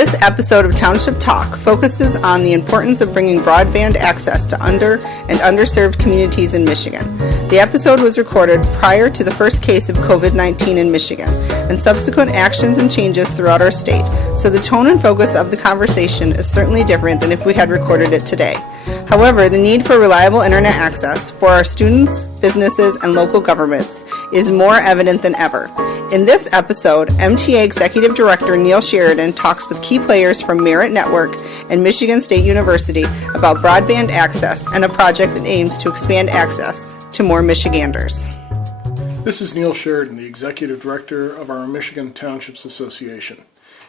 This episode of Township Talk focuses on the importance of bringing broadband access to under and underserved communities in Michigan. The episode was recorded prior to the first case of COVID-19 in Michigan and subsequent actions and changes throughout our state, so the tone and focus of the conversation is certainly different than if we had recorded it today. However, the need for reliable internet access for our students, businesses, and local governments is more evident than ever. In this episode, MTA Executive Director Neil Sheridan talks with key players from Pierrette Network and Michigan State University about broadband access and a project that aims to expand access to more Michiganders. This is Neil Sheridan, the Executive Director of our Michigan Townships Association.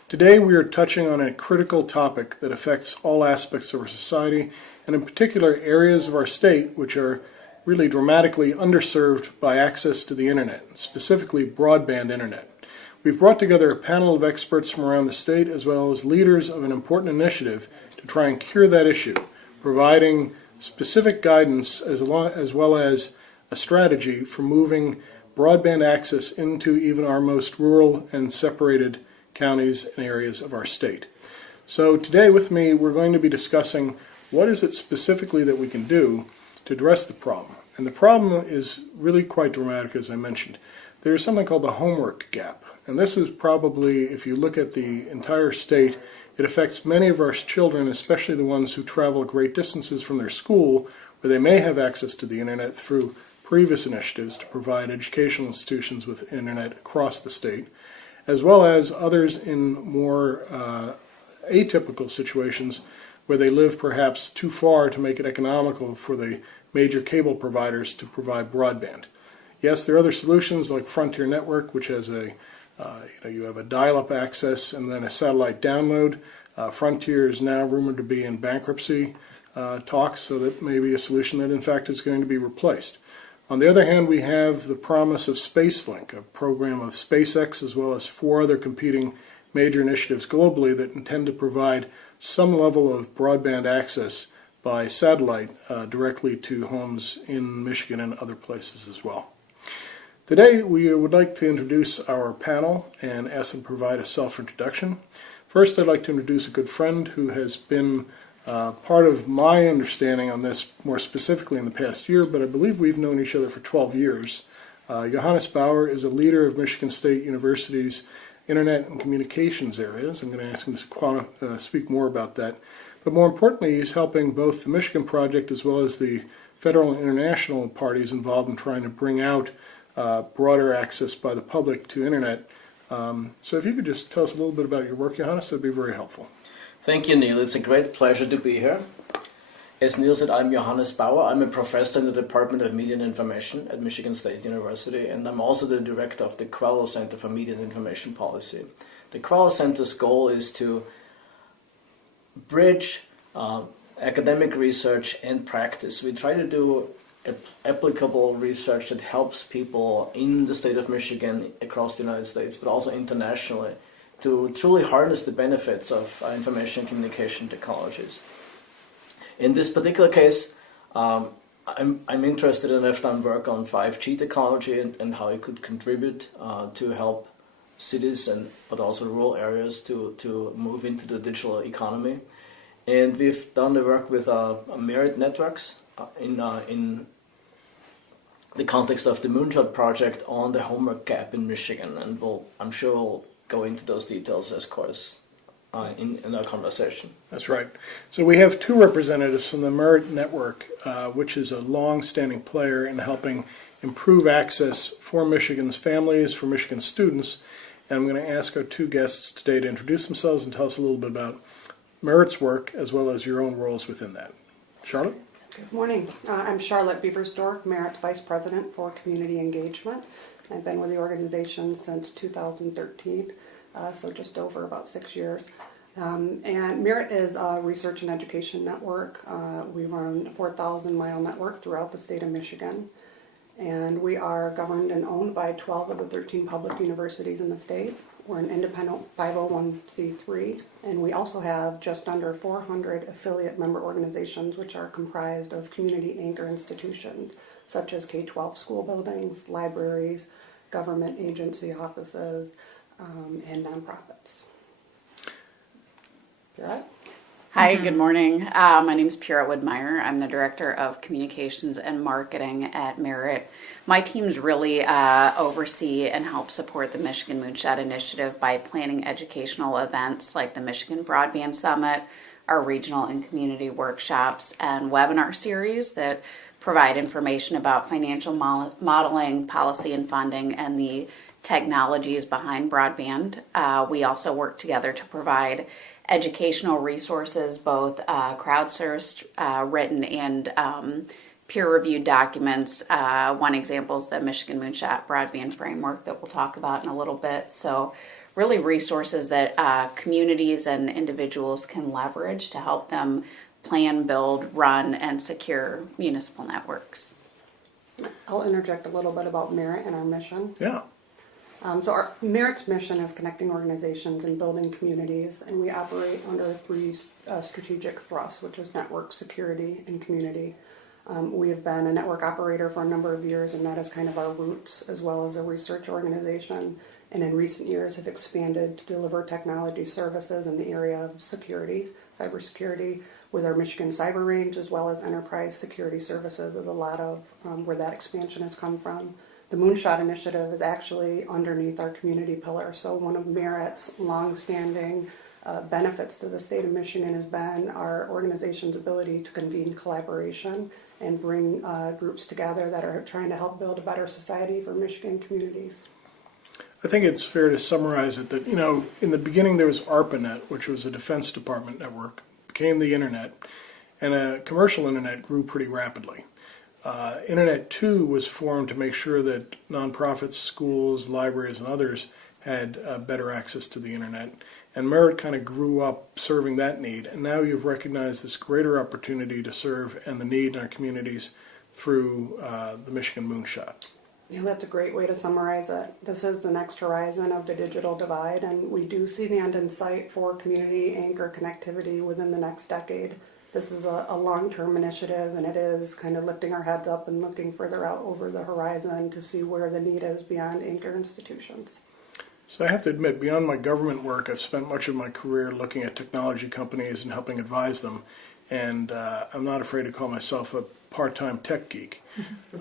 Today we are touching on a critical topic that affects all aspects of our society, and in particular areas of our state which are really dramatically underserved by access to the internet, specifically broadband internet. We've brought together a panel of experts from around the state as well as leaders of an important initiative to try and cure that issue, providing specific guidance as well as a strategy for moving broadband access into even our most rural and separated counties and areas of our state. So today with me we're going to be discussing what is it specifically that we can do to address the problem. And the problem is really quite dramatic, as I mentioned. There's something called the homework gap. And this is probably, if you look at the entire state, it affects many of our children, especially the ones who travel great distances from their school, where they may have access to the internet through previous initiatives to provide educational institutions with internet across the state, as well as others in more atypical situations where they live perhaps too far to make it economical for the major cable providers to provide broadband. Yes, there are other solutions like Frontier Network, which has you have a dial-up access and then a satellite download. Frontier is now rumored to be in bankruptcy talks, so that may be a solution that in fact is going to be replaced. On the other hand, we have the promise of SpaceLink, a program of SpaceX as well as 4 other competing major initiatives globally that intend to provide some level of broadband access by satellite directly to homes in Michigan and other places as well. Today we would like to introduce our panel and ask them to provide a self-introduction. First, I'd like to introduce a good friend who has been part of my understanding on this more specifically in the past year, but I believe we've known each other for 12 years. Johannes Bauer is a leader of Michigan State University's Internet and Communications areas. I'm going to ask him to speak more about that. But more importantly, he's helping both the Michigan Project as well as the federal and international parties involved in trying to bring out broader access by the public to internet. So if you could just tell us a little bit about your work, Johannes, that'd be very helpful. Thank you, Neil. It's a great pleasure to be here. As Neil said, I'm Johannes Bauer. I'm a professor in the Department of Media and Information at Michigan State University, and I'm also the director of the Quello Center for Media and Information Policy. The Quello Center's goal is to bridge academic research and practice. We try to do applicable research that helps people in the state of Michigan, across the United States, but also internationally, to truly harness the benefits of information and communication technologies. In this particular case, I'm interested and have done work on 5G technology and how it could contribute to help cities but also rural areas to move into the digital economy. And we've done the work with Pierrette networks in the context of the Moonshot project on the homework gap in Michigan, and I'm sure we'll go into those details as course in our conversation. That's right. So we have 2 representatives from the Pierrette network, which is a long-standing player in helping improve access for Michigan's families, for Michigan students. And I'm going to ask our 2 guests today to introduce themselves and tell us a little bit about Pierrette's work as well as your own roles within that. Charlotte? Good morning. I'm Charlotte Bewersdorff, Pierrette's Vice President for Community Engagement. I've been with the organization since 2013, so just over about 6 years. And Pierrette is a research and education network. We run a 4,000-mile network throughout the state of Michigan. And we are governed and owned by 12 of the 13 public universities in the state. We're an independent 501c3, and we also have just under 400 affiliate member organizations, which are comprised of community anchor institutions, such as K-12 school buildings, libraries, government agency offices, and nonprofits. Pierrette? Hi, good morning. My name is Pierrette Woodmeyer. I'm the Director of Communications and Marketing at Merit. My teams really oversee and help support the Michigan Moonshot Initiative by planning educational events like the Michigan Broadband Summit, our regional and community workshops, and webinar series that provide information about financial modeling, policy and funding, and the technologies behind broadband. We also work together to provide educational resources, both crowdsourced, written, and peer-reviewed documents. One example is the Michigan Moonshot Broadband Framework that we'll talk about in a little bit. So really resources that communities and individuals can leverage to help them plan, build, run, and secure municipal networks. I'll interject a little bit about Merit and our mission. Yeah. So our Merit's mission is connecting organizations and building communities, and we operate under three strategic thrusts, which is network, security, and community. We have been a network operator for a number of years, and that is kind of our roots, as well as a research organization, and in recent years have expanded to deliver technology services in the area of security, cybersecurity, with our Michigan Cyber Range, as well as enterprise security services is a lot of where that expansion has come from. The Moonshot Initiative is actually underneath our community pillar. So one of Merit's longstanding benefits to the state of Michigan has been our organization's ability to convene collaboration and bring groups together that are trying to help build a better society for Michigan communities. I think it's fair to summarize it that, in the beginning there was ARPANET, which was a Defense Department network, became the Internet, and a commercial Internet grew pretty rapidly. Internet 2 was formed to make sure that nonprofits, schools, libraries, and others had better access to the Internet. And Merit kind of grew up serving that need. And now you've recognized this greater opportunity to serve and the need in our communities through the Michigan Moonshot. Yeah, that's a great way to summarize it. This is the next horizon of the digital divide, and we do see the end in sight for community anchor connectivity within the next decade. This is a long-term initiative, and it is kind of lifting our heads up and looking further out over the horizon to see where the need is beyond anchor institutions. So I have to admit, beyond my government work, I've spent much of my career looking at technology companies and helping advise them, and I'm not afraid to call myself a part-time tech geek.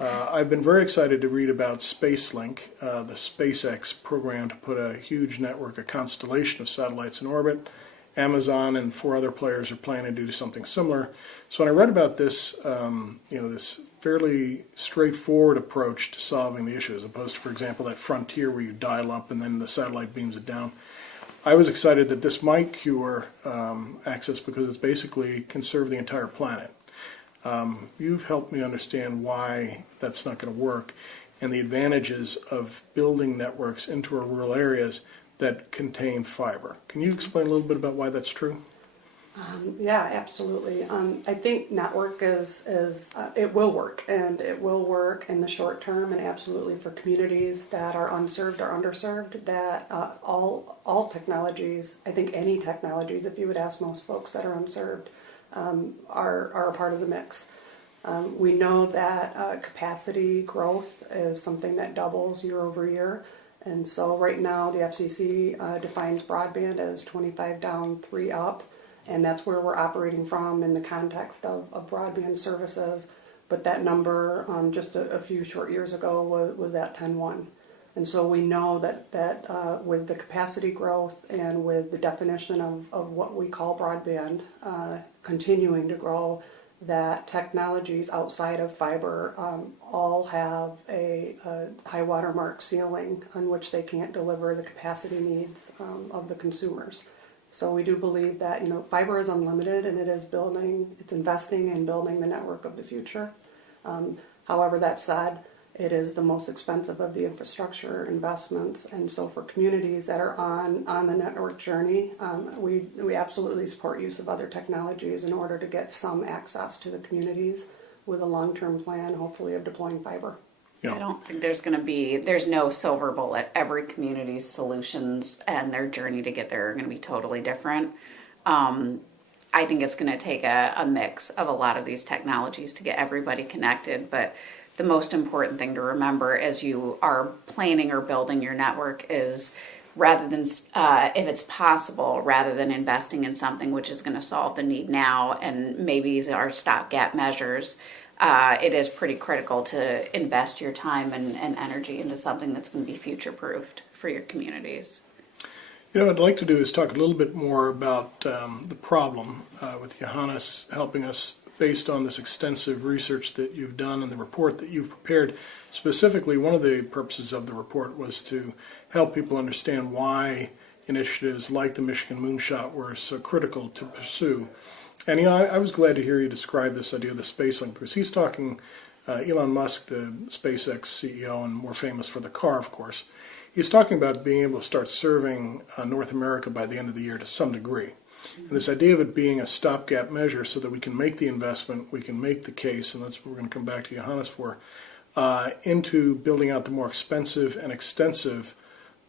I've been very excited to read about SpaceLink, the SpaceX program to put a huge network, a constellation of satellites in orbit. Amazon and 4 other players are planning to do something similar. So when I read about this, this fairly straightforward approach to solving the issue, as opposed to, for example, that Frontier where you dial up and then the satellite beams it down, I was excited that this might cure access because it's basically conserve the entire planet. You've helped me understand why that's not going to work and the advantages of building networks into our rural areas that contain fiber. Can you explain a little bit about why that's true? Yeah, absolutely. I think network is it will work, and it will work in the short term, and absolutely for communities that are unserved or underserved. That all technologies, I think any technologies, if you would ask most folks that are unserved, are a part of the mix. We know that capacity growth is something that doubles year over year. And so right now the FCC defines broadband as 25 down, 3 up, and that's where we're operating from in the context of broadband services. But that number just a few short years ago was at 10.1. And so we know that with the capacity growth and with the definition of what we call broadband continuing to grow, that technologies outside of fiber all have a high watermark ceiling on which they can't deliver the capacity needs of the consumers. So we do believe that fiber is unlimited, and it's investing in building the network of the future. However, that said, it is the most expensive of the infrastructure investments, and so for communities that are on the network journey, we absolutely support use of other technologies in order to get some access to the communities with a long-term plan, hopefully, of deploying fiber. Yeah. I don't think there's no silver bullet. Every community's solutions and their journey to get there are going to be totally different. I think it's going to take a mix of a lot of these technologies to get everybody connected, but the most important thing to remember as you are planning or building your network is rather than, if it's possible, rather than investing in something which is going to solve the need now, and maybe these are stopgap measures, it is pretty critical to invest your time and energy into something that's going to be future-proofed for your communities. What I'd like to do is talk a little bit more about the problem with Johannes helping us based on this extensive research that you've done and the report that you've prepared. Specifically, one of the purposes of the report was to help people understand why initiatives like the Michigan Moonshot were so critical to pursue. And I was glad to hear you describe this idea of the space link, because he's talking Elon Musk, the SpaceX CEO, and more famous for the car, of course. He's talking about being able to start serving North America by the end of the year to some degree. And this idea of it being a stopgap measure so that we can make the investment, we can make the case, and that's what we're going to come back to Johannes for, into building out the more expensive and extensive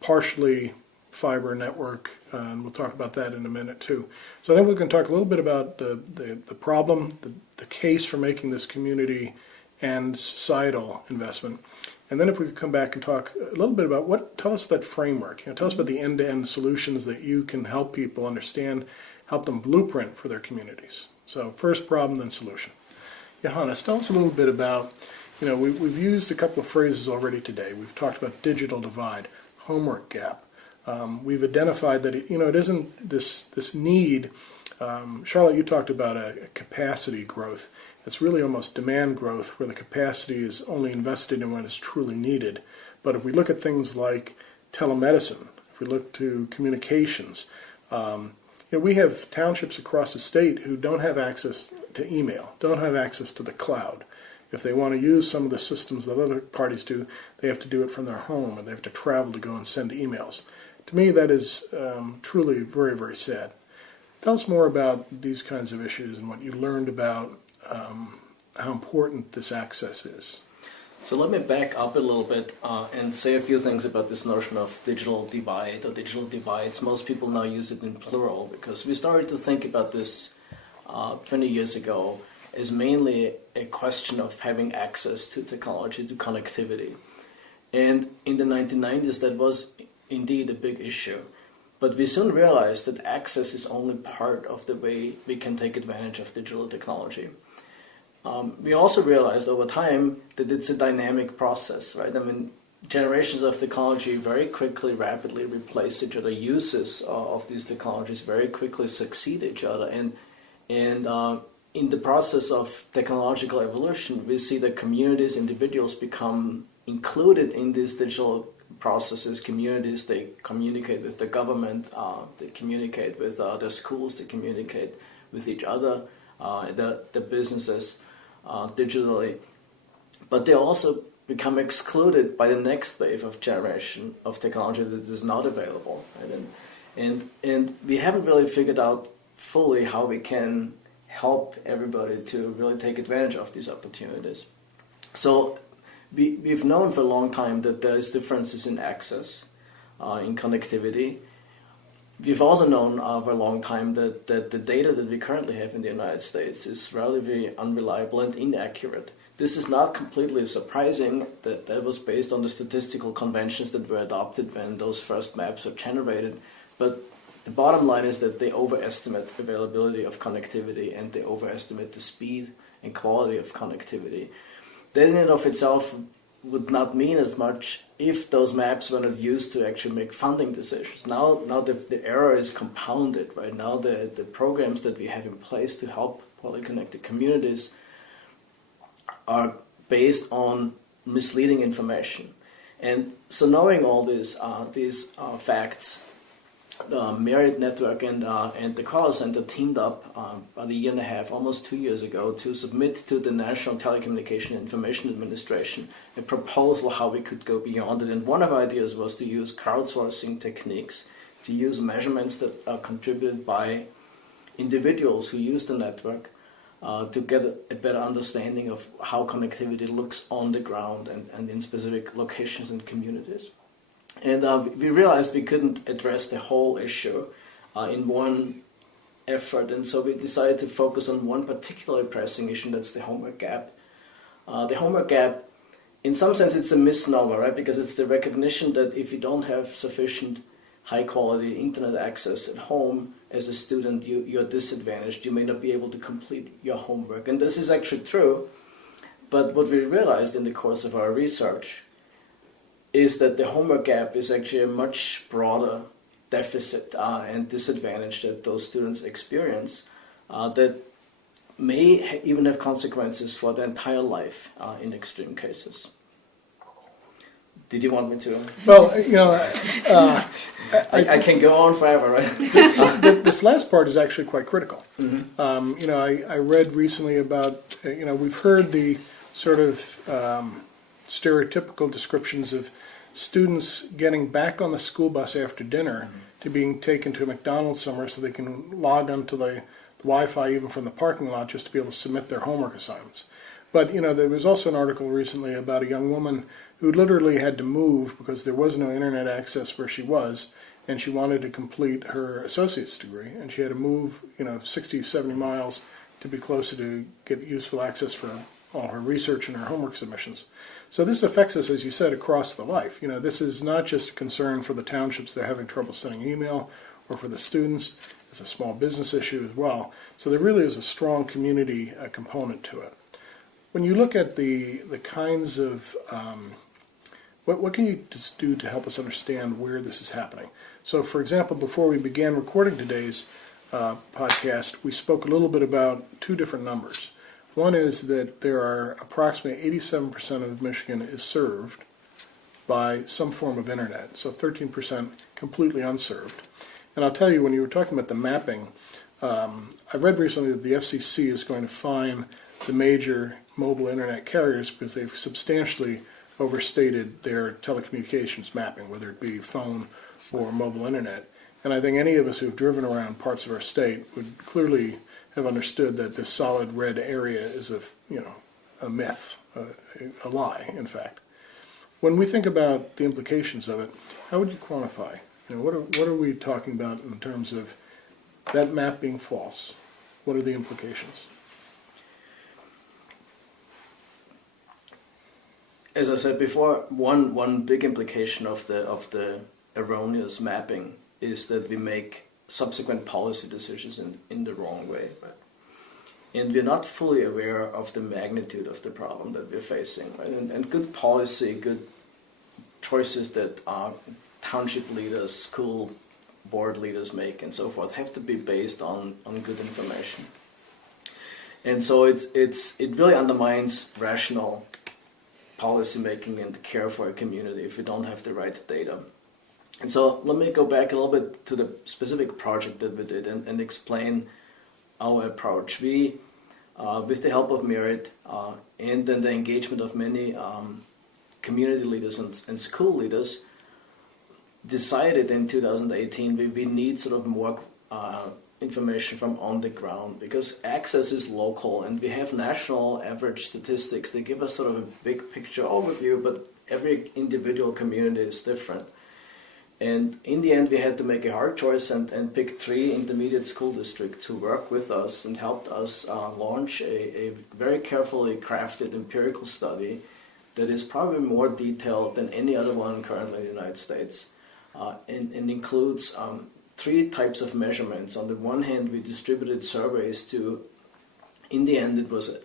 partially fiber network, and we'll talk about that in a minute too. So I think we can talk a little bit about the problem, the case for making this community and societal investment. And then if we could come back and talk a little bit about tell us that framework. Tell us about the end-to-end solutions that you can help people understand, help them blueprint for their communities. So first problem, then solution. Johannes, tell us a little bit about, we've used a couple of phrases already today. We've talked about digital divide, homework gap. We've identified that it isn't this need. Charlotte, you talked about a capacity growth. It's really almost demand growth, where the capacity is only invested in when it's truly needed. But if we look at things like telemedicine, if we look to communications, we have townships across the state who don't have access to email, don't have access to the cloud. If they want to use some of the systems that other parties do, they have to do it from their home, and they have to travel to go and send emails. To me, that is truly very, very sad. Tell us more about these kinds of issues and what you learned about how important this access is. So let me back up a little bit and say a few things about this notion of digital divide or digital divides. Most people now use it in plural because we started to think about this 20 years ago as mainly a question of having access to technology, to connectivity. And in the 1990s, that was indeed a big issue. But we soon realized that access is only part of the way we can take advantage of digital technology. We also realized over time that it's a dynamic process, right? I mean, generations of technology very quickly, rapidly replace each other. Uses of these technologies very quickly succeed each other. And in the process of technological evolution, we see that communities, individuals become included in these digital processes. Communities, they communicate with the government, they communicate with their schools, they communicate with each other, the businesses digitally. But they also become excluded by the next wave of generation of technology that is not available. Right? And we haven't really figured out fully how we can help everybody to really take advantage of these opportunities. So we've known for a long time that there is differences in access, in connectivity. We've also known for a long time that the data that we currently have in the United States is relatively unreliable and inaccurate. This is not completely surprising. That was based on the statistical conventions that were adopted when those first maps were generated. But the bottom line is that they overestimate availability of connectivity and they overestimate the speed and quality of connectivity. That in and of itself would not mean as much if those maps were not used to actually make funding decisions. Now the error is compounded, right? Now the programs that we have in place to help poorly connected communities are based on misleading information. And so knowing all these facts, the Marriott Network and the Carl Center teamed up about a year and a half, almost 2 years ago, to submit to the National Telecommunication Information Administration a proposal how we could go beyond it. And one of our ideas was to use crowdsourcing techniques, to use measurements that are contributed by individuals who use the network to get a better understanding of how connectivity looks on the ground and in specific locations and communities. And we realized we couldn't address the whole issue in one effort, and so we decided to focus on one particularly pressing issue, that's the homework gap. The homework gap, in some sense, it's a misnomer, right? Because it's the recognition that if you don't have sufficient high quality internet access at home, as a student you're disadvantaged. You may not be able to complete your homework. And this is actually true. But what we realized in the course of our research is that the homework gap is actually a much broader deficit and disadvantage that those students experience that may even have consequences for their entire life in extreme cases. Did you want me to? Well, I can go on forever, right? this last part is actually quite critical. Mm-hmm. I read recently about, we've heard the sort of stereotypical descriptions of students getting back on the school bus after dinner to being taken to a McDonald's somewhere so they can log onto the Wi-Fi even from the parking lot just to be able to submit their homework assignments. But, there was also an article recently about a young woman who literally had to move because there was no internet access where she was, and she wanted to complete her associate's degree, and she had to move, 60, 70 miles to be closer to get useful access for all her research and her homework submissions. So this affects us, as you said, across the life. This is not just a concern for the townships that are having trouble sending email, or for the students. It's a small business issue as well. So there really is a strong community component to it. When you look at the kinds of, what can you just do to help us understand where this is happening? So, for example, before we began recording today's podcast, we spoke a little bit about two different numbers. One is that there are approximately 87% of Michigan is served by some form of internet, so 13% completely unserved. And I'll tell you, when you were talking about the mapping, I read recently that the FCC is going to fine the major mobile internet carriers because they've substantially overstated their telecommunications mapping, whether it be phone or mobile internet. And I think any of us who've driven around parts of our state would clearly have understood that this solid red area is a myth, a lie, in fact. When we think about the implications of it, how would you quantify? What are we talking about in terms of that map being false? What are the implications? As I said before, one big implication of the erroneous mapping is that we make subsequent policy decisions in the wrong way. Right? And we're not fully aware of the magnitude of the problem that we're facing. Right? And good policy, good choices that township leaders, school board leaders make and so forth have to be based on good information. And so it really undermines rational policy making and care for a community if we don't have the right data. And so let me go back a little bit to the specific project that we did and explain our approach. We, with the help of Pierrette and then the engagement of many community leaders and school leaders, decided in 2018 we need sort of more information from on the ground, because access is local and we have national average statistics. They give us sort of a big picture overview, but every individual community is different. And in the end, we had to make a hard choice and pick 3 intermediate school districts who worked with us and helped us launch a very carefully crafted empirical study that is probably more detailed than any other one currently in the United States, and includes 3 types of measurements. On the one hand, we distributed surveys to, in the end, it was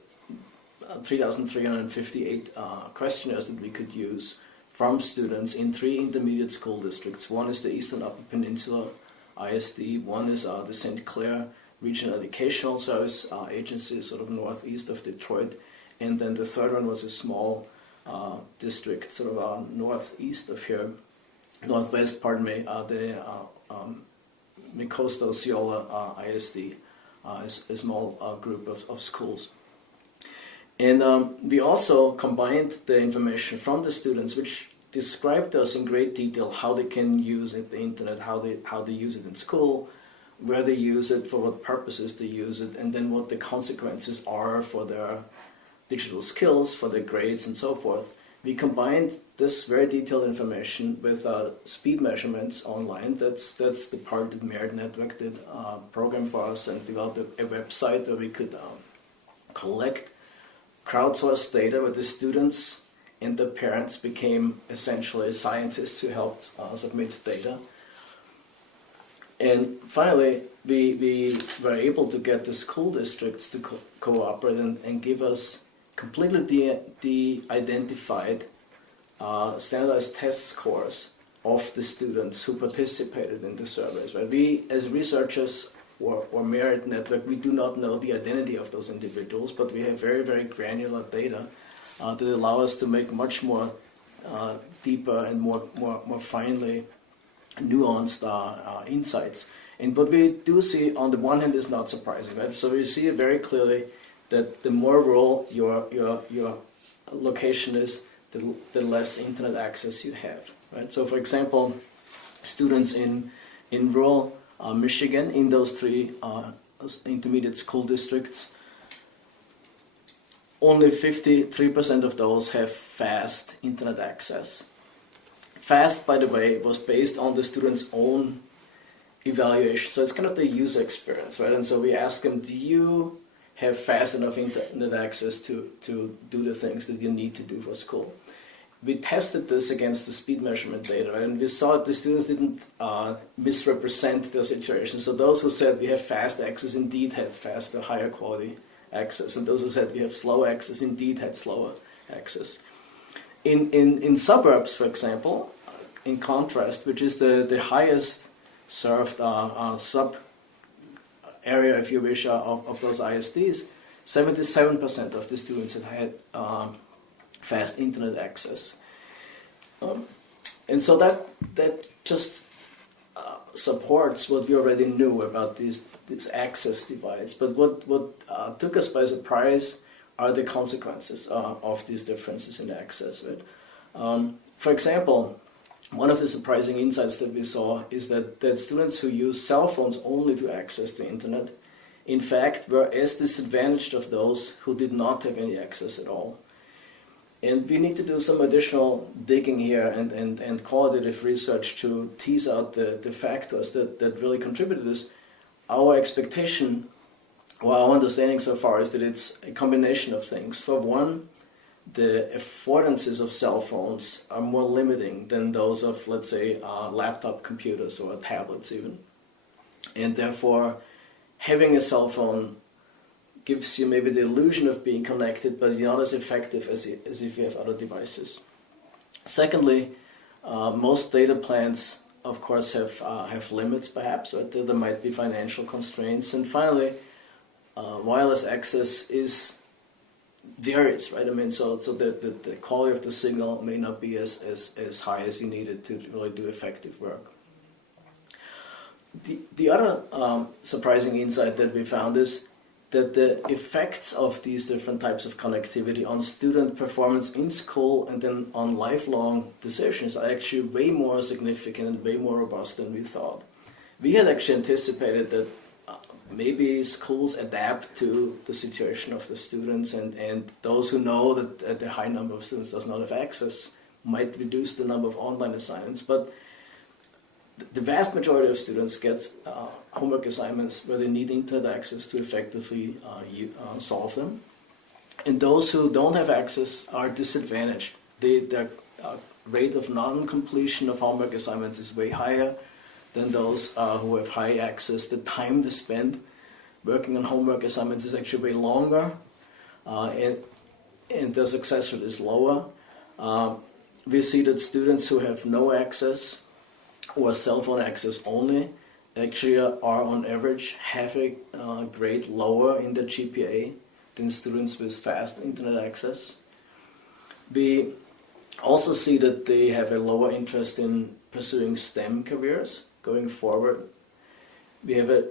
3,358 questionnaires that we could use from students in 3 intermediate school districts. One is the Eastern Upper Peninsula ISD, one is the St. Clair Regional Educational Service Agency, sort of northeast of Detroit, and then the third one was a small district, sort of northwest, the Coastal Osceola ISD, is a small group of schools. And we also combined the information from the students, which described to us in great detail how they can use the internet, how they use it in school, where they use it, for what purposes they use it, and then what the consequences are for their digital skills, for their grades, and so forth. We combined this very detailed information with speed measurements online. That's the part that Pierrette Network did program for us and developed a website where we could collect crowdsourced data where the students and the parents became essentially scientists who helped submit data. And finally, we were able to get the school districts to cooperate and give us completely de-identified standardized test scores of the students who participated in the surveys. Right? We, as researchers or Merit Network, we do not know the identity of those individuals, but we have very, very granular data that allow us to make much more deeper and more finely nuanced insights. And what we do see on the one hand is not surprising, right? So we see very clearly that the more rural your location is, the less internet access you have, right? So for example, students in rural Michigan, in those three intermediate school districts, only 53% of those have fast internet access. Fast, by the way, was based on the students' own evaluation. So it's kind of the user experience, right? And so we ask them, do you have fast enough internet access to do the things that you need to do for school? We tested this against the speed measurement data, right? And we saw that the students didn't misrepresent their situation. So those who said we have fast access indeed had faster, higher quality access. And those who said we have slow access indeed had slower access. In suburbs, for example, in contrast, which is the highest served sub area, if you wish, of those ISDs, 77% of the students had fast internet access. And so that just supports what we already knew about these access divides. But what took us by surprise are the consequences of these differences in access. Right? For example, one of the surprising insights that we saw is that students who use cell phones only to access the internet, in fact, were as disadvantaged of those who did not have any access at all. And we need to do some additional digging here and qualitative research to tease out the factors that really contribute to this. Our expectation, or our understanding so far, is that it's a combination of things. For one, the affordances of cell phones are more limiting than those of, let's say, laptop computers or tablets even. And therefore, having a cell phone gives you maybe the illusion of being connected, but you're not as effective as if you have other devices. Secondly, most data plans, of course, have limits, perhaps, right? There might be financial constraints. And finally, wireless access varies, right? I mean, so the quality of the signal may not be as high as you need it to really do effective work. The other surprising insight that we found is that the effects of these different types of connectivity on student performance in school and then on lifelong decisions are actually way more significant and way more robust than we thought. We had actually anticipated that maybe schools adapt to the situation of the students, and those who know that the high number of students does not have access might reduce the number of online assignments. But the vast majority of students get homework assignments where they need internet access to effectively solve them. And those who don't have access are disadvantaged. The rate of non-completion of homework assignments is way higher than those who have high access. The time they spend working on homework assignments is actually way longer, and their success rate is lower. We see that students who have no access or cell phone access only actually are on average half a grade lower in the GPA than students with fast internet access. We also see that they have a lower interest in pursuing STEM careers going forward. We have an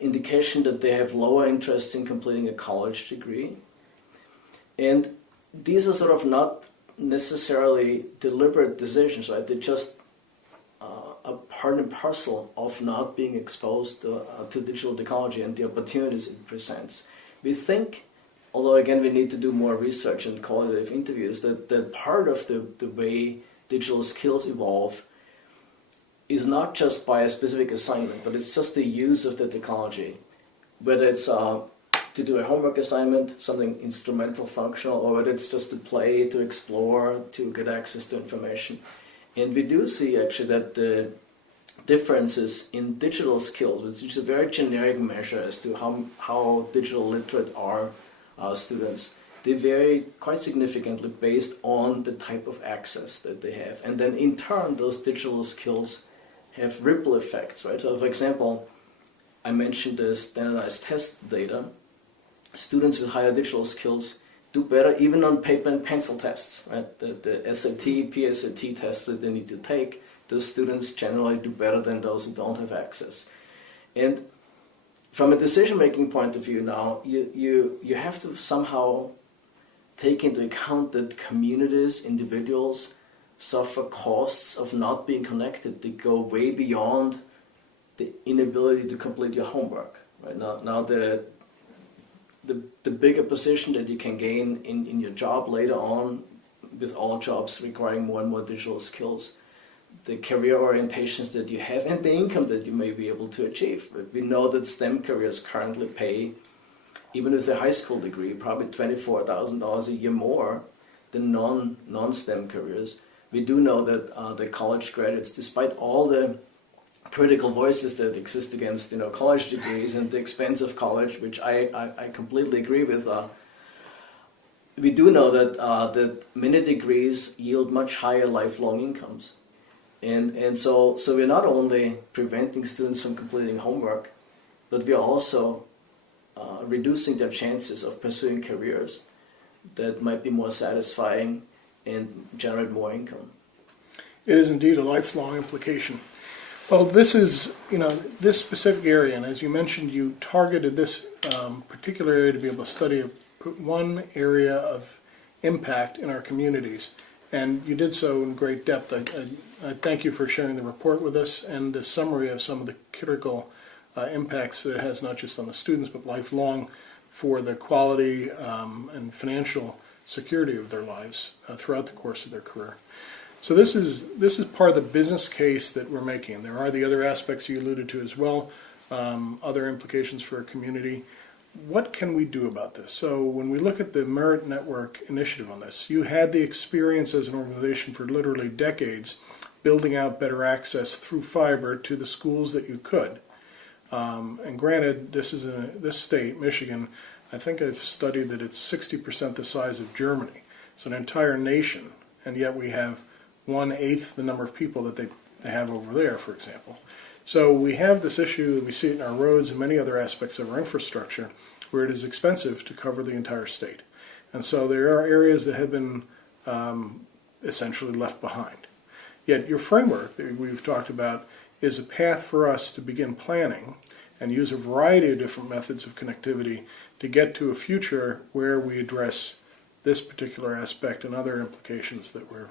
indication that they have lower interest in completing a college degree. And these are sort of not necessarily deliberate decisions, right? They're just a part and parcel of not being exposed to digital technology and the opportunities it presents. We think, although again we need to do more research and qualitative interviews, that part of the way digital skills evolve is not just by a specific assignment, but it's just the use of the technology. Whether it's to do a homework assignment, something instrumental, functional, or whether it's just to play, to explore, to get access to information. And we do see actually that the differences in digital skills, which is a very generic measure as to how digital literate are students. They vary quite significantly based on the type of access that they have. And then in turn, those digital skills have ripple effects, right? So for example, I mentioned the standardized test data. Students with higher digital skills do better even on paper and pencil tests, right? The SAT, PSAT tests that they need to take, those students generally do better than those who don't have access. And from a decision-making point of view now, you have to somehow take into account that communities, individuals, suffer costs of not being connected. They go way beyond the inability to complete your homework. Right now, the bigger position that you can gain in your job later on, with all jobs requiring more and more digital skills, the career orientations that you have, and the income that you may be able to achieve. We know that STEM careers currently pay, even with a high school degree, probably $24,000 a year more than non-STEM careers. We do know that the college graduates, despite all the critical voices that exist against college degrees and the expense of college, which I completely agree with, we do know that many degrees yield much higher lifelong incomes. And so we're not only preventing students from completing homework, but we are also reducing their chances of pursuing careers that might be more satisfying and generate more income. It is indeed a lifelong implication. Well, this is, this specific area, and as you mentioned, you targeted this particular area to be able to study one area of impact in our communities, and you did so in great depth. I thank you for sharing the report with us and the summary of some of the critical impacts that it has, not just on the students, but lifelong for the quality and financial security of their lives throughout the course of their career. So this is part of the business case that we're making. There are the other aspects you alluded to as well, other implications for a community. What can we do about this? So when we look at the Merit Network initiative on this, you had the experience as an organization for literally decades building out better access through fiber to the schools that you could. And granted, this state, Michigan, I think I've studied that it's 60% the size of Germany. It's an entire nation, and yet we have 1/8 the number of people that they have over there, for example. So we have this issue, we see it in our roads and many other aspects of our infrastructure, where it is expensive to cover the entire state. And so there are areas that have been essentially left behind. Yet your framework that we've talked about is a path for us to begin planning and use a variety of different methods of connectivity to get to a future where we address this particular aspect and other implications that we're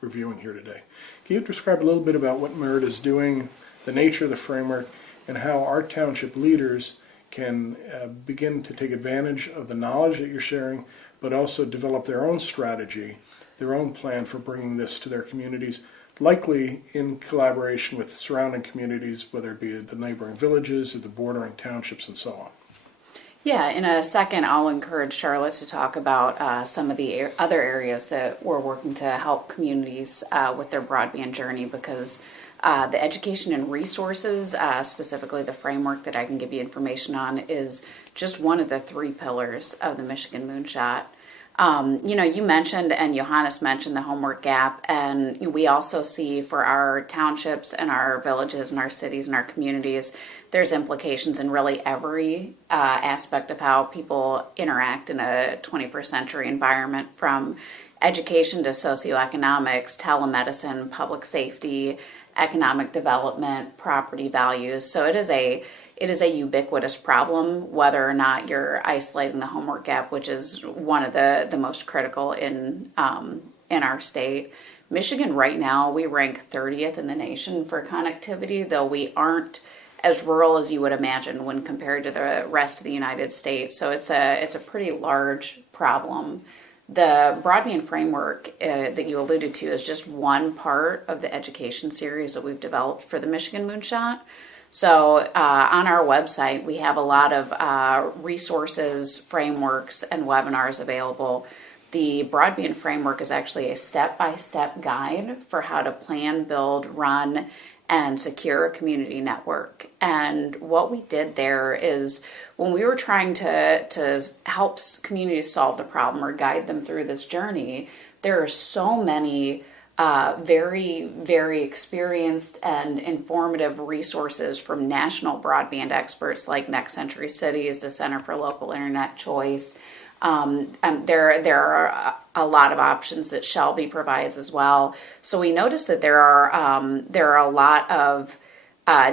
reviewing here today. Can you describe a little bit about what Merit is doing, the nature of the framework, and how our township leaders can begin to take advantage of the knowledge that you're sharing, but also develop their own strategy, their own plan for bringing this to their communities, likely in collaboration with surrounding communities, whether it be the neighboring villages or the bordering townships and so on? Yeah, in a second, I'll encourage Charlotte to talk about some of the other areas that we're working to help communities with their broadband journey, because the education and resources, specifically the framework that I can give you information on, is just one of the 3 pillars of the Michigan Moonshot. You mentioned, and Johannes mentioned, the homework gap, and we also see for our townships and our villages and our cities and our communities, there's implications in really every aspect of how people interact in a 21st century environment, from education to socioeconomics, telemedicine, public safety, economic development, property values. So it is a ubiquitous problem, whether or not you're isolating the homework gap, which is one of the most critical in our state. Michigan right now, we rank 30th in the nation for connectivity, though we aren't as rural as you would imagine when compared to the rest of the United States. So it's a pretty large problem. The broadband framework that you alluded to is just one part of the education series that we've developed for the Michigan Moonshot. So on our website, we have a lot of resources, frameworks, and webinars available. The broadband framework is actually a step-by-step guide for how to plan, build, run, and secure a community network. And what we did there is when we were trying to help communities solve the problem or guide them through this journey, there are so many very, very experienced and informative resources from national broadband experts like Next Century Cities, the Center for Local Internet Choice. There are a lot of options that Shelby provides as well. So we noticed that there are a lot of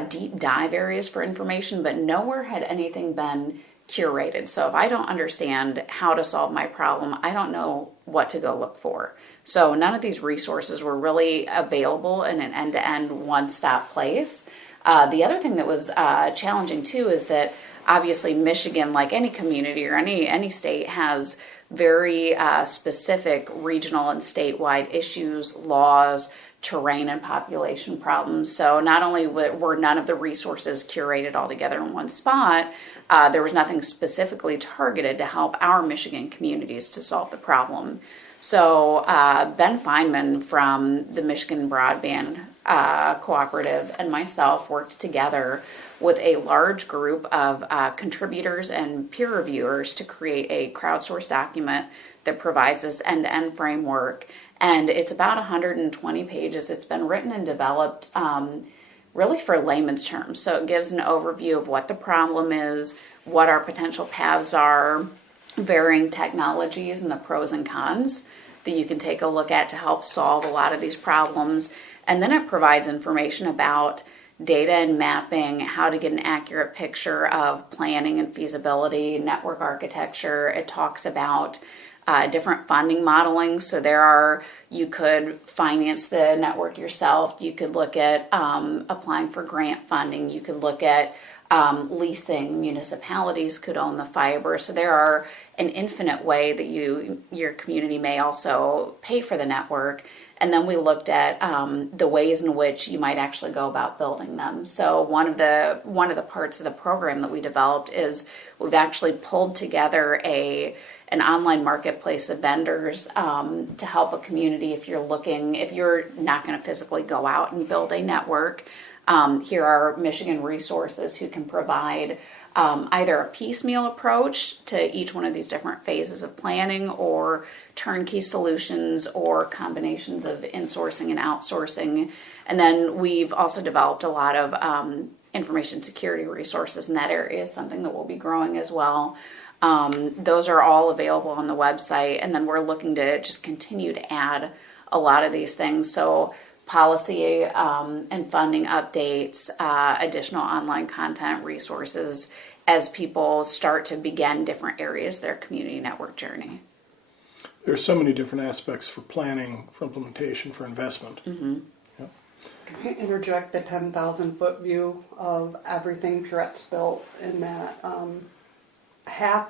deep dive areas for information, but nowhere had anything been curated. So if I don't understand how to solve my problem, I don't know what to go look for. So none of these resources were really available in an end-to-end one-stop place. The other thing that was challenging too is that obviously Michigan, like any community or any state, has very specific regional and statewide issues, laws, terrain and population problems. So not only were none of the resources curated all together in one spot, there was nothing specifically targeted to help our Michigan communities to solve the problem. So Ben Feynman from the Michigan Broadband Cooperative and myself worked together with a large group of contributors and peer reviewers to create a crowdsourced document that provides this end-to-end framework. And it's about 120 pages. It's been written and developed really for layman's terms. So it gives an overview of what the problem is, what our potential paths are, varying technologies and the pros and cons that you can take a look at to help solve a lot of these problems. And then it provides information about data and mapping, how to get an accurate picture of planning and feasibility, network architecture. It talks about different funding modeling. So you could finance the network yourself. You could look at applying for grant funding. You could look at leasing. Municipalities could own the fiber. So there are an infinite way that your community may also pay for the network. And then we looked at the ways in which you might actually go about building them. So one of the parts of the program that we developed is we've actually pulled together an online marketplace of vendors to help a community if you're not going to physically go out and build a network. Here are Michigan resources who can provide either a piecemeal approach to each one of these different phases of planning, or turnkey solutions, or combinations of insourcing and outsourcing. And then we've also developed a lot of information security resources in that area, is something that will be growing as well. Those are all available on the website, and then we're looking to just continue to add a lot of these things. So policy and funding updates, additional online content resources as people start to begin different areas of their community network journey. There are so many different aspects for planning, for implementation, for investment. Mm-hmm. Yep. Can I interject the 10,000-foot view of everything Pierrette's built, in that half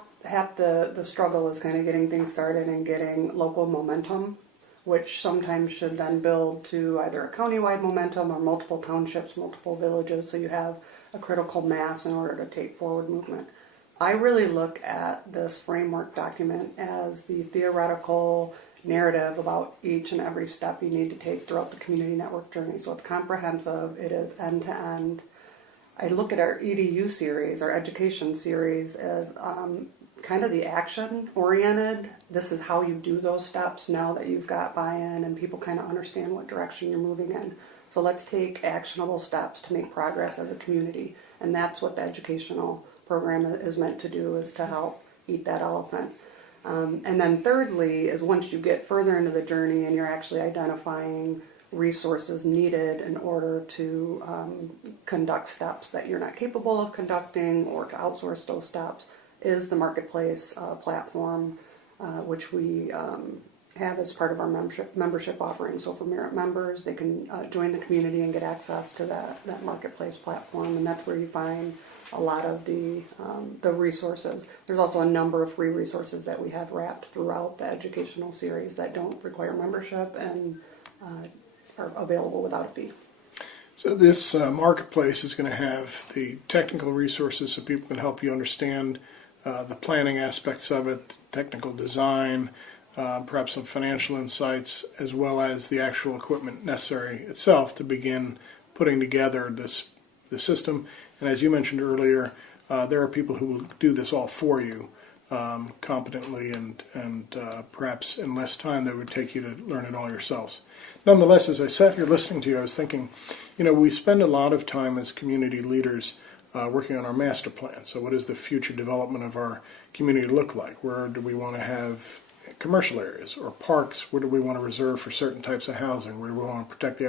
the struggle is kind of getting things started and getting local momentum, which sometimes should then build to either a countywide momentum or multiple townships, multiple villages, so you have a critical mass in order to take forward movement. I really look at this framework document as the theoretical narrative about each and every step you need to take throughout the community network journey. So it's comprehensive, it is end-to-end. I look at our EDU series, our education series, as kind of the action-oriented. This is how you do those steps now that you've got buy-in and people kind of understand what direction you're moving in. So let's take actionable steps to make progress as a community. And that's what the educational program is meant to do, is to help eat that elephant. And then thirdly is once you get further into the journey and you're actually identifying resources needed in order to conduct steps that you're not capable of conducting, or to outsource those steps, is the marketplace platform, which we have as part of our membership offering. So for Merit members, they can join the community and get access to that marketplace platform, and that's where you find a lot of the resources. There's also a number of free resources that we have wrapped throughout the educational series that don't require membership and are available without a fee. So this marketplace is going to have the technical resources so people can help you understand the planning aspects of it, technical design, perhaps some financial insights, as well as the actual equipment necessary itself to begin putting together the system. And as you mentioned earlier, there are people who will do this all for you competently, and perhaps in less time than it would take you to learn it all yourselves. Nonetheless, as I sat here listening to you, I was thinking, we spend a lot of time as community leaders working on our master plan. So what does the future development of our community look like? Where do we want to have commercial areas or parks? Where do we want to reserve for certain types of housing? Where do we want to protect the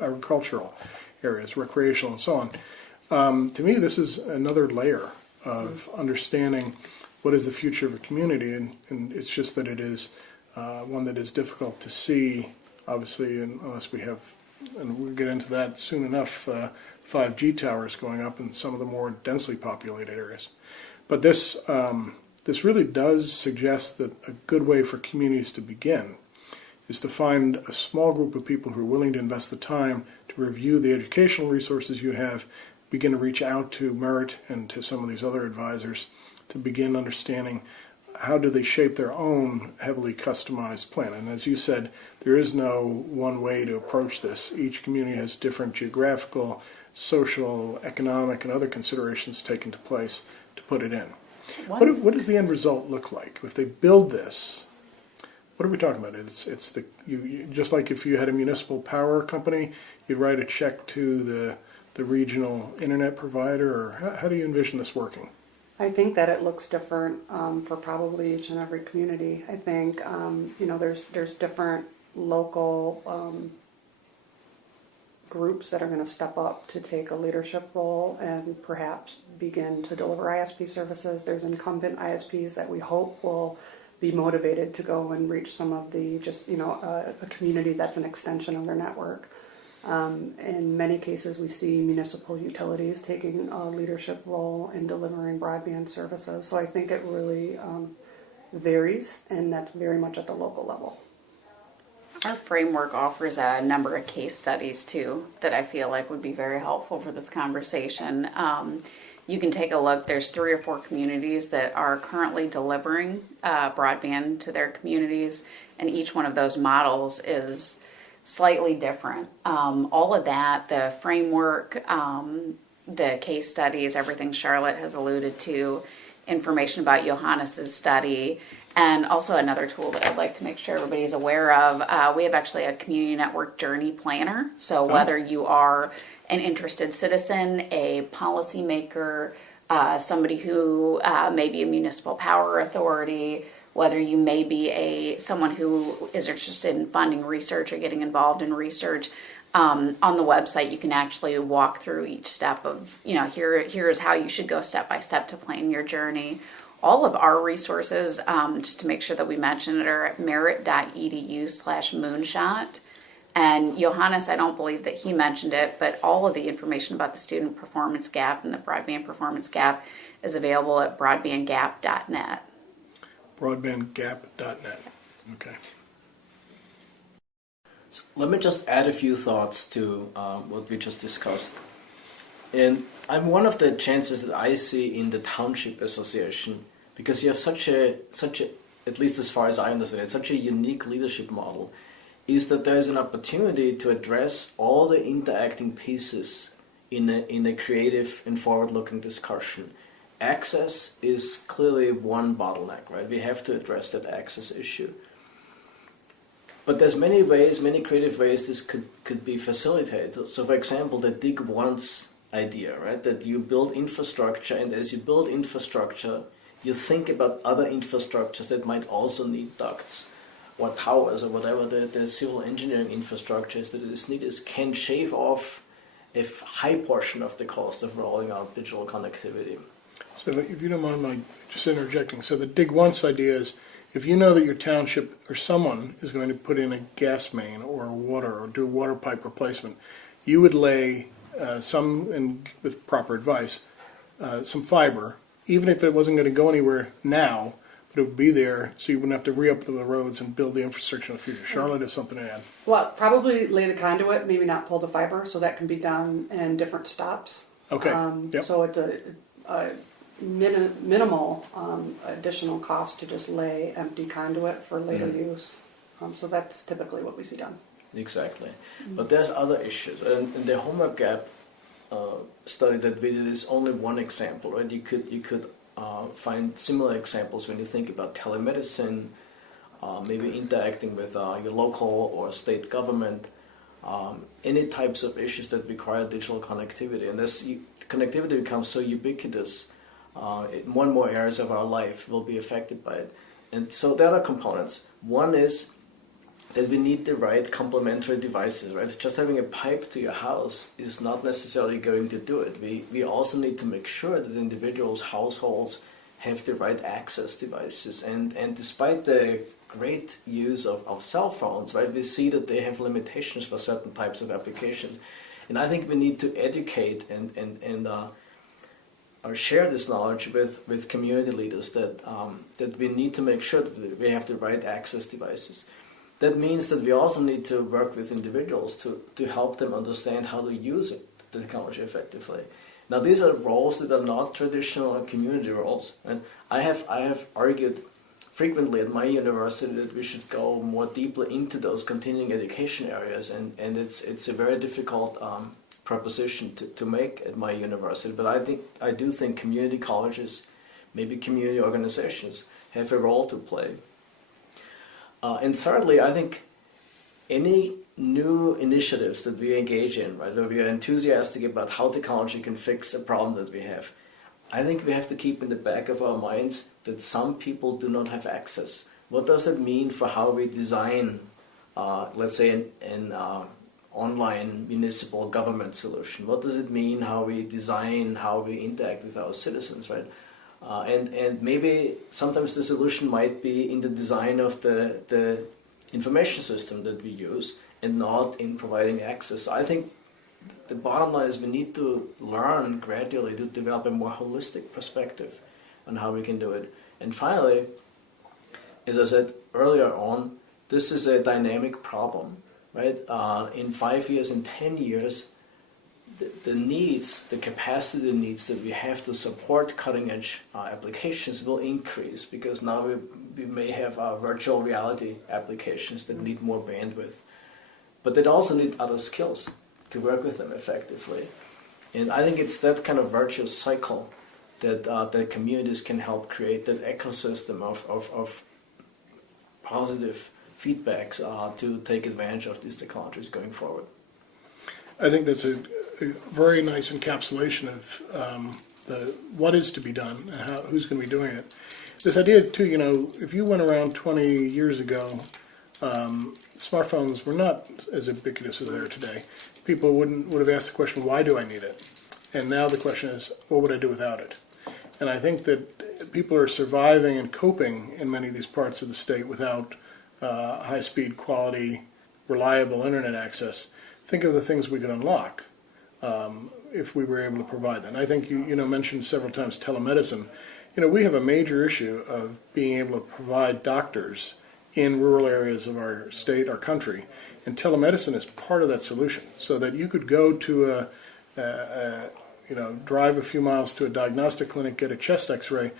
agricultural areas, recreational, and so on? To me, this is another layer of understanding what is the future of a community, and it's just that it is one that is difficult to see, obviously, unless we have, and we'll get into that soon enough, 5G towers going up in some of the more densely populated areas. But this really does suggest that a good way for communities to begin is to find a small group of people who are willing to invest the time to review the educational resources you have, begin to reach out to Merit and to some of these other advisors to begin understanding how do they shape their own heavily customized plan. And as you said, there is no one way to approach this. Each community has different geographical, social, economic, and other considerations taken to place to put it in. What does the end result look like? If they build this, what are we talking about? It's you just like if you had a municipal power company, you'd write a check to the regional internet provider, or how do you envision this working? I think that it looks different for probably each and every community. I think there's different local groups that are going to step up to take a leadership role and perhaps begin to deliver ISP services. There's incumbent ISPs that we hope will be motivated to go and reach some of the a community that's an extension of their network. In many cases, we see municipal utilities taking a leadership role in delivering broadband services. So I think it really varies, and that's very much at the local level. Our framework offers a number of case studies, too, that I feel like would be very helpful for this conversation. You can take a look. There's 3 or 4 communities that are currently delivering broadband to their communities, and each one of those models is slightly different. All of that, the framework, the case studies, everything Charlotte has alluded to, information about Johannes's study, and also another tool that I'd like to make sure everybody's aware of. We have actually a community network journey planner. So whether you are an interested citizen, a policymaker, somebody who may be a municipal power authority, whether you may be someone who is interested in funding research or getting involved in research, on the website you can actually walk through each step of, here's how you should go step by step to plan your journey. All of our resources, just to make sure that we mention it, are at merit.edu/moonshot. And Johannes, I don't believe that he mentioned it, but all of the information about the student performance gap and the broadband performance gap is available at broadbandgap.net. Broadbandgap.net. Okay. So let me just add a few thoughts to what we just discussed. And I'm one of the chances that I see in the Township Association, because you have such a, at least as far as I understand it, such a unique leadership model, is that there's an opportunity to address all the interacting pieces in a creative and forward-looking discussion. Access is clearly one bottleneck, right? We have to address that access issue. But there's many ways, many creative ways this could be facilitated. So for example, the Dig Once idea, right? That you build infrastructure, and as you build infrastructure, you think about other infrastructures that might also need ducts or towers or whatever the civil engineering infrastructure is that is needed, can shave off a high portion of the cost of rolling out digital connectivity. So if you don't mind my just interjecting, so the Dig Once idea is if you know that your township or someone is going to put in a gas main or water or do water pipe replacement, you would lay with proper advice, some fiber, even if it wasn't going to go anywhere now, but it would be there so you wouldn't have to re-up the roads and build the infrastructure in the future. Charlotte has something to add. Well, probably lay the conduit, maybe not pull the fiber, so that can be done in different stops. Okay. Yep. So it's a minimal additional cost to just lay empty conduit for later use. So that's typically what we see done. Exactly. But there's other issues. And the homework gap study that we did is only one example, right? You could find similar examples when you think about telemedicine, maybe interacting with your local or state government, any types of issues that require digital connectivity. And as connectivity becomes so ubiquitous, more and more areas of our life will be affected by it. And so there are components. One is that we need the right complementary devices, right? Just having a pipe to your house is not necessarily going to do it. We also need to make sure that individuals, households, have the right access devices. And despite the great use of cell phones, right, we see that they have limitations for certain types of applications. And I think we need to educate and or share this knowledge with community leaders that we need to make sure that we have the right access devices. That means that we also need to work with individuals to help them understand how to use the technology effectively. Now, these are roles that are not traditional community roles, and I have argued frequently at my university that we should go more deeply into those continuing education areas, and it's a very difficult proposition to make at my university. But I do think community colleges, maybe community organizations, have a role to play. And thirdly, I think any new initiatives that we engage in, right, where we are enthusiastic about how technology can fix a problem that we have, I think we have to keep in the back of our minds that some people do not have access. What does it mean for how we design, let's say, an online municipal government solution? What does it mean how we design, how we interact with our citizens, right? And maybe sometimes the solution might be in the design of the information system that we use and not in providing access. So I think the bottom line is we need to learn gradually to develop a more holistic perspective on how we can do it. And finally, as I said earlier on, this is a dynamic problem, right? In 5 years, in 10 years, the needs, the capacity needs that we have to support cutting-edge applications will increase, because now we may have virtual reality applications that need more bandwidth. But they also need other skills to work with them effectively. And I think it's that kind of virtuous cycle that communities can help create, that ecosystem of positive feedbacks to take advantage of these technologies going forward. I think that's a very nice encapsulation of what is to be done and who's going to be doing it. This idea, too, if you went around 20 years ago, smartphones were not as ubiquitous as they are today. People would have asked the question, why do I need it? And now the question is, what would I do without it? And I think that people are surviving and coping in many of these parts of the state without high-speed, quality, reliable internet access. Think of the things we could unlock if we were able to provide that. And I think you mentioned several times telemedicine. We have a major issue of being able to provide doctors in rural areas of our state, our country, and telemedicine is part of that solution. So that you could go to drive a few miles to a diagnostic clinic, get a chest X-ray.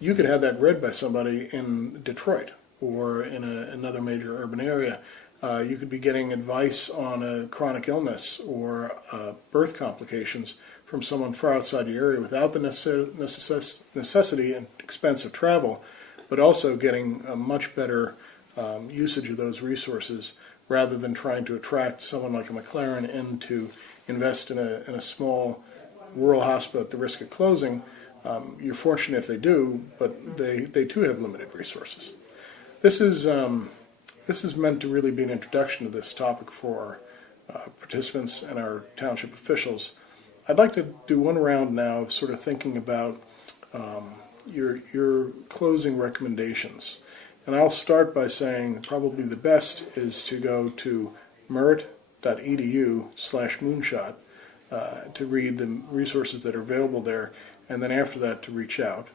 You could have that read by somebody in Detroit or in another major urban area. You could be getting advice on a chronic illness or birth complications from someone far outside your area without the necessity and expense of travel, but also getting a much better usage of those resources rather than trying to attract someone like a McLaren in to invest in a small rural hospital at the risk of closing. You're fortunate if they do, but they too have limited resources. This is meant to really be an introduction to this topic for participants and our township officials. I'd like to do one round now of sort of thinking about your closing recommendations. And I'll start by saying probably the best is to go to merit.edu/moonshot to read the resources that are available there, and then after that to reach out.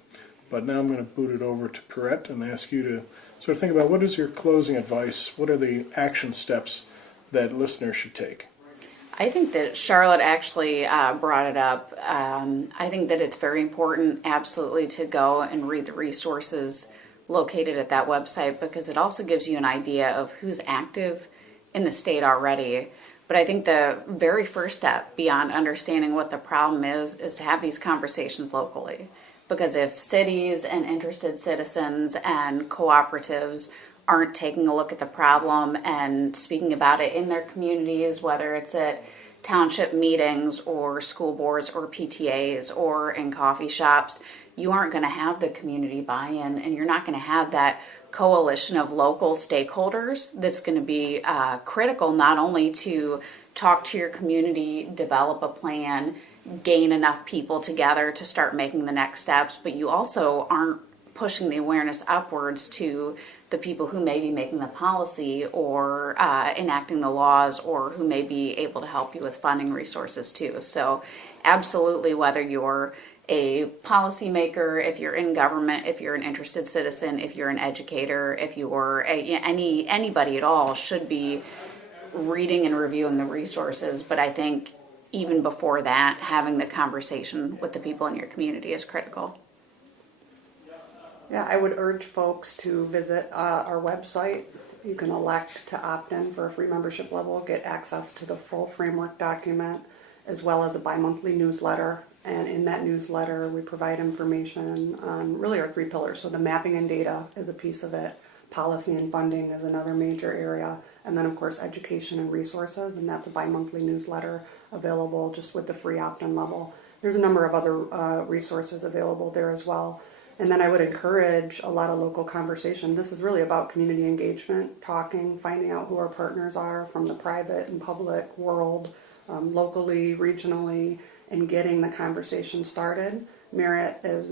But now I'm going to boot it over to Pierrette and ask you to sort of think about what is your closing advice? What are the action steps that listeners should take? I think that Charlotte actually brought it up. I think that it's very important, absolutely, to go and read the resources located at that website, because it also gives you an idea of who's active in the state already. But I think the very first step beyond understanding what the problem is to have these conversations locally. Because if cities and interested citizens and cooperatives aren't taking a look at the problem and speaking about it in their communities, whether it's at township meetings or school boards or PTAs or in coffee shops, you aren't going to have the community buy-in, and you're not going to have that coalition of local stakeholders that's going to be critical not only to talk to your community, develop a plan, gain enough people together to start making the next steps, but you also aren't pushing the awareness upwards to the people who may be making the policy or enacting the laws, or who may be able to help you with funding resources too. So absolutely, whether you're a policymaker, if you're in government, if you're an interested citizen, if you're an educator, if you're anybody at all, should be reading and reviewing the resources. But I think even before that, having the conversation with the people in your community is critical. Yeah, I would urge folks to visit our website. You can elect to opt in for a free membership level, get access to the full framework document, as well as a bi-monthly newsletter. And in that newsletter, we provide information on really our 3 pillars. So the mapping and data is a piece of it. Policy and funding is another major area. And then, of course, education and resources. And that's a bi-monthly newsletter available just with the free opt-in level. There's a number of other resources available there as well. And then I would encourage a lot of local conversation. This is really about community engagement, talking, finding out who our partners are from the private and public world, locally, regionally, and getting the conversation started. Pierrette is,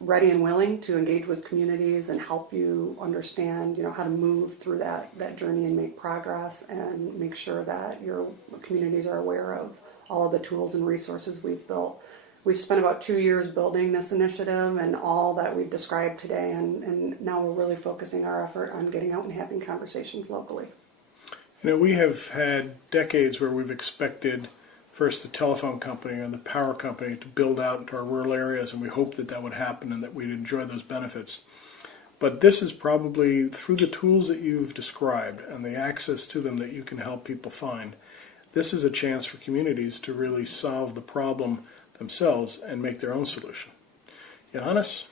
ready and willing to engage with communities and help you understand, how to move through that journey and make progress, and make sure that your communities are aware of all of the tools and resources we've built. We've spent about 2 years building this initiative and all that we've described today, and now we're really focusing our effort on getting out and having conversations locally. We have had decades where we've expected first the telephone company and the power company to build out into our rural areas, and we hoped that would happen and that we'd enjoy those benefits. But this is probably, through the tools that you've described and the access to them that you can help people find, this is a chance for communities to really solve the problem themselves and make their own solution. Johannes?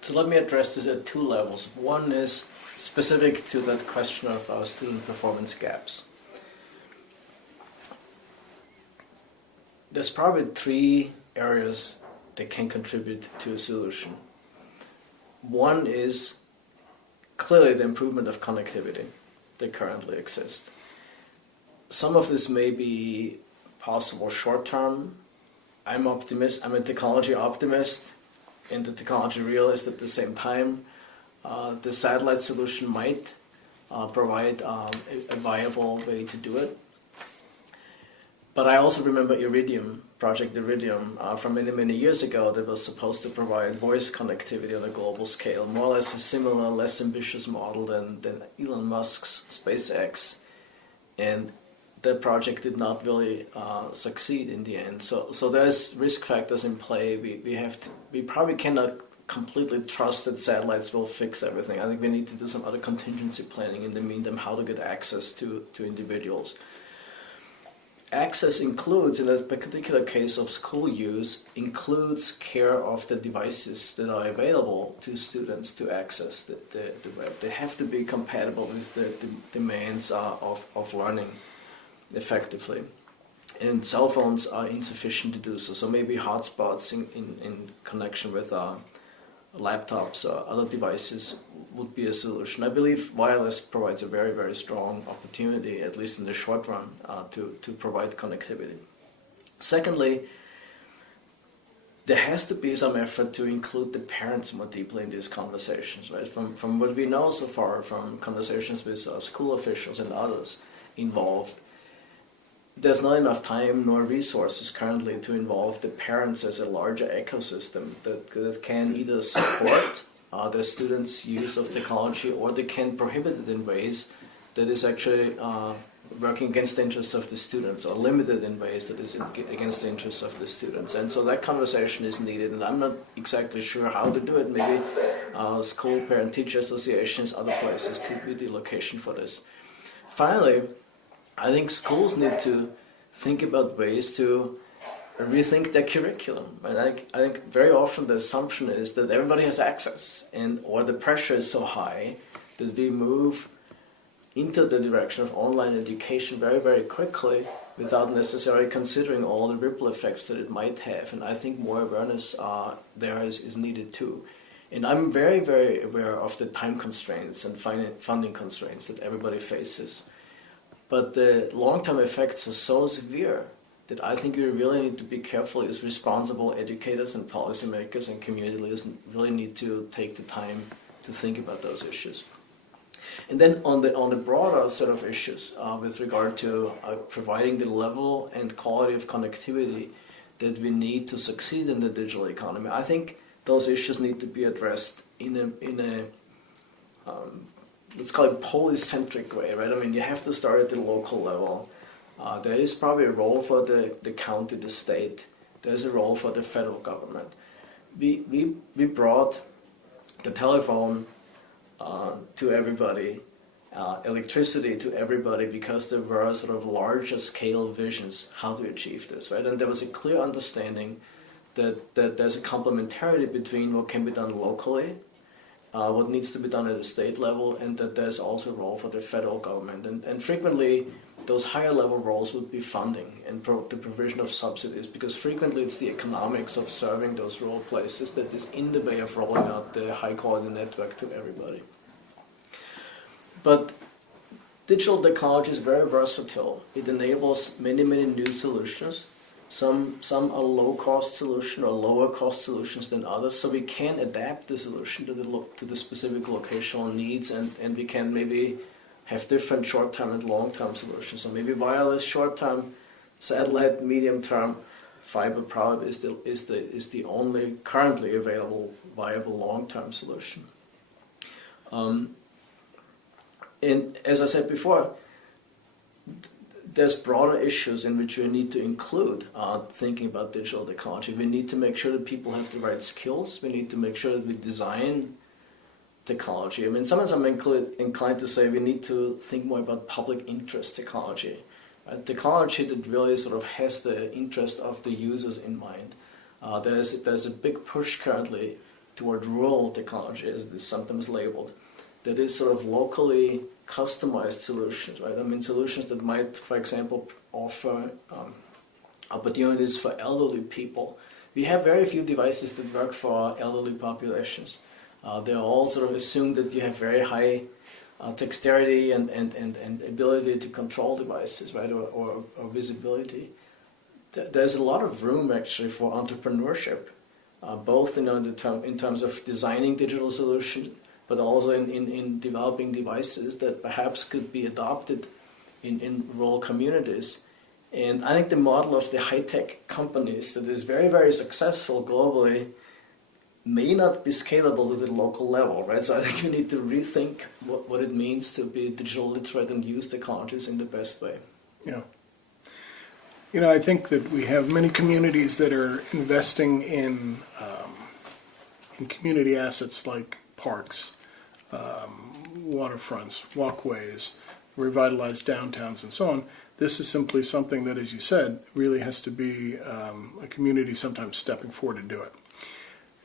So let me address this at 2 levels. One is specific to that question of our student performance gaps. There's probably 3 areas that can contribute to a solution. One is clearly the improvement of connectivity that currently exists. Some of this may be possible short term. I'm a technology optimist and the technology realist at the same time. The satellite solution might provide a viable way to do it. But I also remember Project Iridium, from many, many years ago, that was supposed to provide voice connectivity on a global scale, more or less a similar, less ambitious model than Elon Musk's SpaceX. And that project did not really succeed in the end. So there's risk factors in play. We probably cannot completely trust that satellites will fix everything. I think we need to do some other contingency planning in the meantime, how to get access to individuals. Access includes, in a particular case of school use, includes care of the devices that are available to students to access the web. They have to be compatible with the demands of learning effectively. And cell phones are insufficient to do so. So maybe hotspots in connection with laptops or other devices would be a solution. I believe wireless provides a very, very strong opportunity, at least in the short run, to provide connectivity. Secondly, there has to be some effort to include the parents more deeply in these conversations, right? From what we know so far, from conversations with school officials and others involved, there's not enough time nor resources currently to involve the parents as a larger ecosystem that can either support the students' use of technology, or they can prohibit it in ways that is actually working against the interests of the students or limited in ways that is against the interests of the students. And so that conversation is needed, and I'm not exactly sure how to do it. Maybe school parent-teacher associations, other places could be the location for this. Finally, I think schools need to think about ways to rethink their curriculum. And I think very often the assumption is that everybody has access, or the pressure is so high that we move into the direction of online education very, very quickly without necessarily considering all the ripple effects that it might have. And I think more awareness there is needed too. And I'm very, very aware of the time constraints and funding constraints that everybody faces. But the long-term effects are so severe that I think we really need to be careful as responsible educators and policymakers and community leaders really need to take the time to think about those issues. And then on the broader set of issues with regard to providing the level and quality of connectivity that we need to succeed in the digital economy, I think those issues need to be addressed in a let's call it polycentric way, right? I mean, you have to start at the local level. There is probably a role for the county, the state. There's a role for the federal government. We brought the telephone to everybody, electricity to everybody, because there were sort of larger scale visions how to achieve this, right? And there was a clear understanding that there's a complementarity between what can be done locally, what needs to be done at the state level, and that there's also a role for the federal government. And frequently, those higher level roles would be funding and the provision of subsidies, because frequently it's the economics of serving those rural places that is in the way of rolling out the high quality network to everybody. But digital technology is very versatile. It enables many, many new solutions. Some are low-cost solutions or lower-cost solutions than others, so we can adapt the solution to the specific locational needs, and we can maybe have different short-term and long-term solutions. So maybe wireless short-term, satellite medium-term, fiber probably is the only currently available viable long-term solution. And as I said before, there's broader issues in which we need to include thinking about digital technology. We need to make sure that people have the right skills. We need to make sure that we design technology. I mean, sometimes I'm inclined to say we need to think more about public interest technology. Technology that really sort of has the interest of the users in mind. There's a big push currently toward rural technology, as it is sometimes labeled, that is sort of locally customized solutions, right? I mean, solutions that might, for example, offer opportunities for elderly people. We have very few devices that work for elderly populations. They're all sort of assumed that you have very high dexterity and ability to control devices, right, or visibility. There's a lot of room actually for entrepreneurship, both in terms of designing digital solutions, but also in developing devices that perhaps could be adopted in rural communities. And I think the model of the high-tech companies that is very, very successful globally may not be scalable to the local level, right? So I think we need to rethink what it means to be digital literate and use technologies in the best way. Yeah. You know, I think that we have many communities that are investing in community assets like parks, waterfronts, walkways, revitalized downtowns, and so on. This is simply something that, as you said, really has to be a community sometimes stepping forward to do it.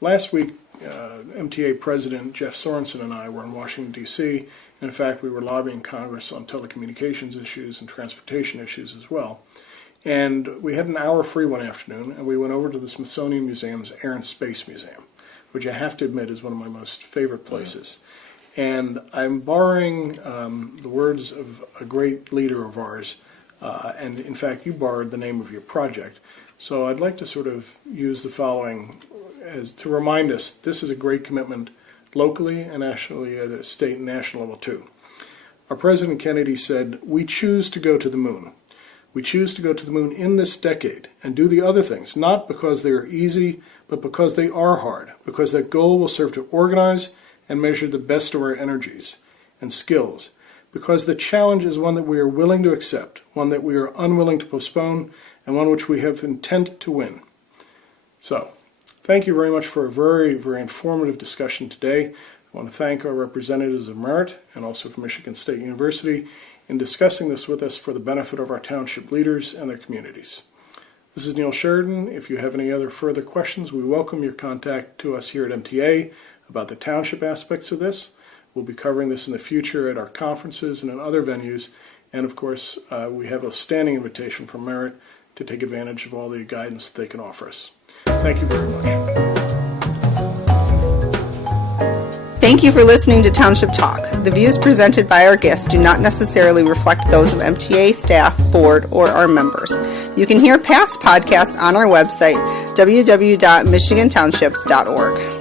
Last week, MTA President Jeff Sorensen and I were in Washington, D.C., and in fact, we were lobbying Congress on telecommunications issues and transportation issues as well. And we had an hour free one afternoon, and we went over to the Smithsonian Museum's Air and Space Museum, which I have to admit is one of my most favorite places. And I'm borrowing the words of a great leader of ours, and in fact, you borrowed the name of your project. So I'd like to sort of use the following as to remind us this is a great commitment locally and nationally at a state and national level too. Our President Kennedy said, "We choose to go to the moon. We choose to go to the moon in this decade and do the other things, not because they are easy, but because they are hard, because that goal will serve to organize and measure the best of our energies and skills, because the challenge is one that we are willing to accept, one that we are unwilling to postpone, and one which we have intent to win. So, thank you very much for a very, very informative discussion today. I want to thank our representatives of Merit and also from Michigan State University in discussing this with us for the benefit of our township leaders and their communities. This is Neil Sheridan. If you have any other further questions, we welcome your contact to us here at MTA about the township aspects of this. We'll be covering this in the future at our conferences and in other venues. And of course, we have a standing invitation from Merit to take advantage of all the guidance that they can offer us. Thank you very much. Thank you for listening to Township Talk. The views presented by our guests do not necessarily reflect those of MTA staff, board, or our members. You can hear past podcasts on our website, www.michigandtownships.org.